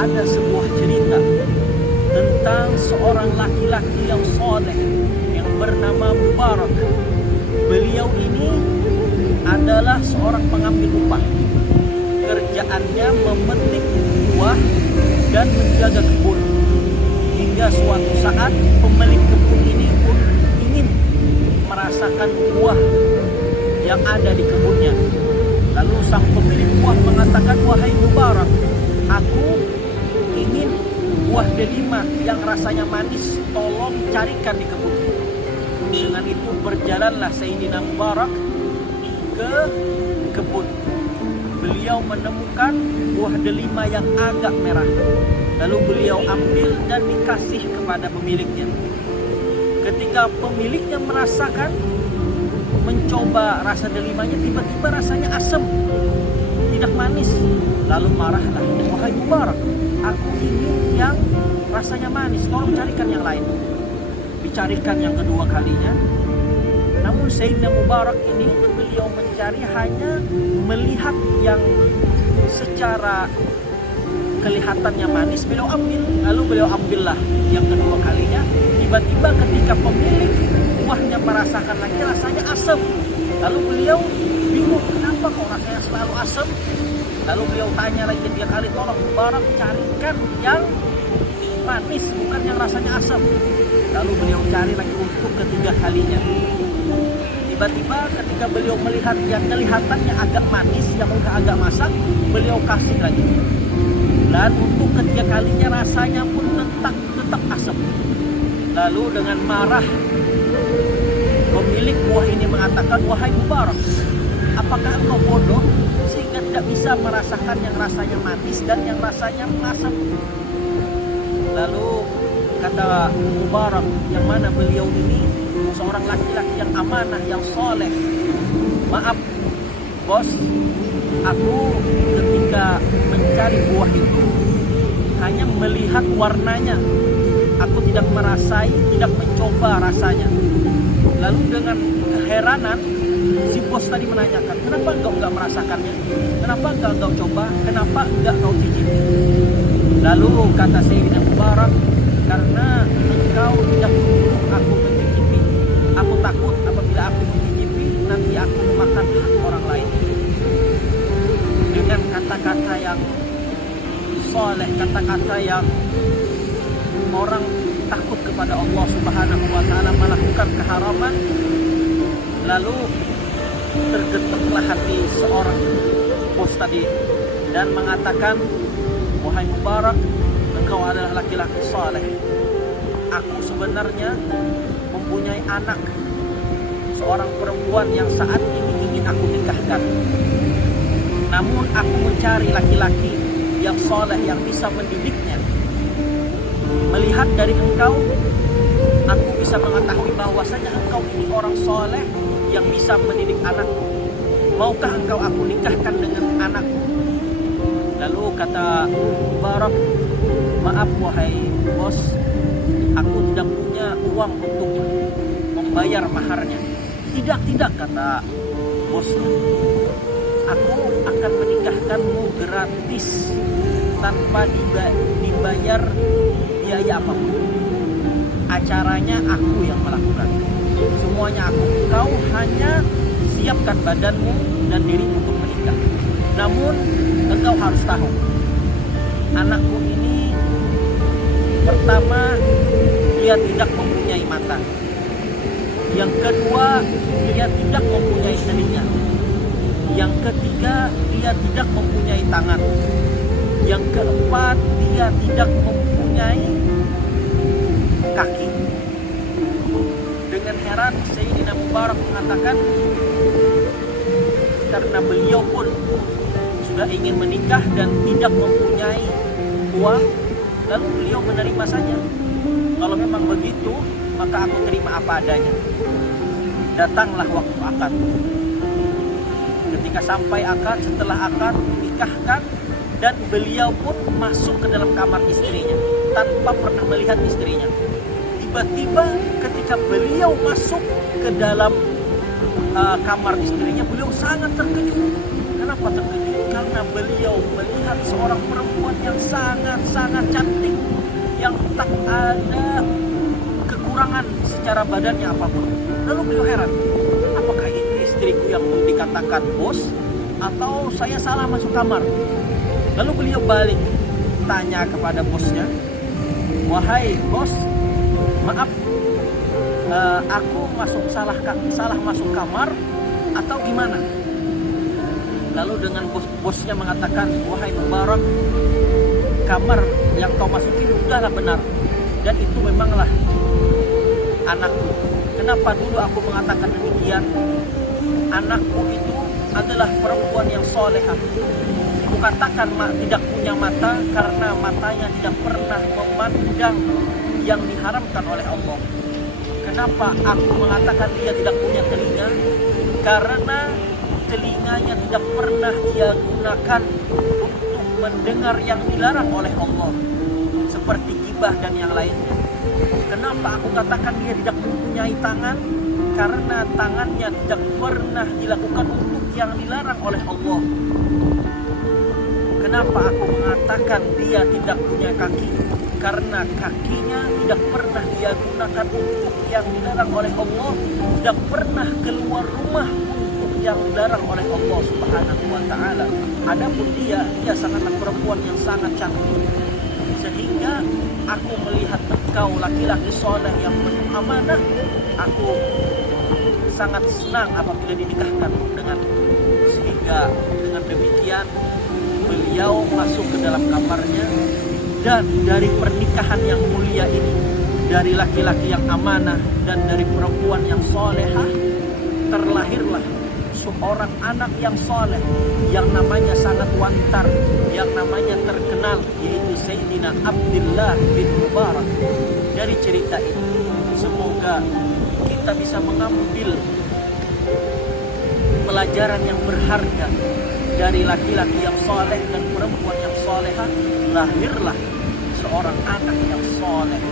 ada sebuah cerita tentang seorang laki-laki yang soleh yang bernama Mubarak. Beliau ini adalah seorang pengambil upah. Kerjaannya memetik buah dan menjaga kebun. Hingga suatu saat pemilik kebun ini pun ingin merasakan buah yang ada di kebunnya. Lalu sang pemilik buah mengatakan, "Wahai Mubarak, aku ingin buah delima yang rasanya manis, tolong carikan di kebun." Dengan itu berjalanlah Sayyidina Mubarak ke kebun. Beliau menemukan buah delima yang agak merah. Lalu beliau ambil dan dikasih kepada pemiliknya. Ketika pemiliknya merasakan, mencoba rasa delimanya, tiba-tiba rasanya asam, tidak manis. Lalu marahlah, "Wahai Mubarak, aku ingin yang rasanya manis, tolong carikan yang lain." Dicarikan yang kedua kalinya. Namun Sayyidina Mubarak ini beliau mencari hanya melihat yang secara kelihatannya manis, beliau ambil. Lalu beliau ambillah yang kedua kalinya. Tiba-tiba ketika pemilik buahnya merasakan lagi rasanya asam. Lalu beliau bingung, kenapa kok rasanya selalu asam? Lalu beliau tanya lagi ketiga kali, "Tolong Mubarak carikan yang manis, bukan yang rasanya asam." Lalu beliau cari lagi untuk ketiga kalinya. Tiba-tiba ketika beliau melihat yang kelihatannya agak manis, yang udah agak masak, beliau kasih lagi. Dan untuk ketiga kalinya rasanya pun tetap asam. Lalu dengan marah, pemilik buah ini mengatakan, "Wahai Mubarak, apakah engkau bodoh sehingga tidak bisa merasakan yang rasanya manis dan yang rasanya asam?" Lalu kata Mubarak, yang mana beliau ini seorang laki-laki yang amanah, yang soleh, "Maaf bos, aku ketika mencari buah itu hanya melihat warnanya, aku tidak merasai, tidak mencoba rasanya." Lalu dengan keheranan si bos tadi menanyakan, "Kenapa engkau enggak merasakannya? Kenapa enggak engkau coba? Kenapa enggak kau cicipi?" Lalu kata Sayyidina Mubarak, "Karena engkau tidak menyuruh aku mencicipi. Aku takut apabila aku mencicipi nanti aku memakan hak orang lain." Dengan kata-kata yang soleh, kata-kata yang orang takut kepada Allah Subhanahu wa ta'ala, melakukan keharaman, lalu tergetuklah hati seorang bos tadi dan mengatakan, "Wahai Mubarak, engkau adalah laki-laki soleh. Aku sebenarnya mempunyai anak, seorang perempuan yang saat ini ingin aku nikahkan. Namun aku mencari laki-laki yang soleh, yang bisa mendidiknya. Melihat dari engkau, aku bisa mengetahui bahwasanya engkau ini orang soleh yang bisa mendidik anakku. Maukah engkau aku nikahkan dengan anakku?" Lalu kata Mubarak, "Maaf wahai bos, aku tidak punya uang untuk membayar maharnya." Tidak, kata bosnya. "Aku akan menikahkanmu gratis tanpa dibayar biaya apapun. Acaranya aku yang melakukan. Semuanya aku. Kau hanya siapkan badanmu dan dirimu untuk menikah. Namun engkau harus tahu, anakku ini pertama, dia tidak mempunyai mata. Yang kedua, dia tidak mempunyai telinga. Yang ketiga, dia tidak mempunyai tangan. Yang keempat, dia tidak mempunyai kaki." Dengan heran Sayyidina Mubarak mengatakan, karena beliau pun sudah ingin menikah dan tidak mempunyai uang, lalu beliau menerima saja. "Kalau memang begitu, maka aku terima apa adanya." Datanglah waktu akad. Ketika sampai akad, setelah akad dinikahkan, dan beliau pun masuk ke dalam kamar istrinya tanpa pernah melihat istrinya. Tiba-tiba ketika beliau masuk ke dalam kamar istrinya, beliau sangat terkejut. Kenapa terkejut? Karena beliau melihat seorang perempuan yang sangat-sangat cantik, yang tak ada kekurangan secara badannya apapun. Lalu beliau heran, apakah itu istriku yang dikatakan bos, atau saya salah masuk kamar? Lalu beliau balik tanya kepada bosnya, wahai bos, maaf, aku salah masuk kamar atau gimana? Lalu dengan bosnya mengatakan, wahai Mubarak, kamar yang kau masuki udahlah benar, dan itu memanglah anakku. Kenapa dulu aku mengatakan demikian? Anakku itu adalah perempuan yang solehah. Kukatakan tidak punya mata karena matanya tidak pernah memandang yang diharamkan oleh Allah. Kenapa aku mengatakan dia tidak punya telinga? Karena telinganya tidak pernah ia gunakan untuk mendengar yang dilarang oleh Allah, seperti gibah dan yang lainnya. Kenapa aku katakan dia tidak mempunyai tangan? Karena tangannya tidak pernah dilakukan untuk yang dilarang oleh Allah. Kenapa aku mengatakan dia tidak punya kaki? Karena kakinya tidak pernah dia gunakan untuk yang dilarang oleh Allah, tidak pernah keluar rumah untuk yang dilarang oleh Allah Subhanahu wa ta'ala. Adapun dia sangatlah perempuan yang sangat cantik, sehingga aku melihat engkau laki-laki soleh yang penuh amanah, aku sangat senang apabila dinikahkan dengan. Sehingga dengan demikian beliau masuk ke dalam kamarnya, dan dari pernikahan yang mulia ini, dari laki-laki yang amanah dan dari perempuan yang solehah, terlahirlah seorang anak yang soleh, yang namanya sangat wantar, yang namanya terkenal, yaitu Sayyidina Abdullah bin Mubarak. Dari cerita ini, semoga kita bisa mengambil pelajaran yang berharga dari laki-laki yang soleh dan perempuan yang solehah. Lahirlah seorang anak yang soleh.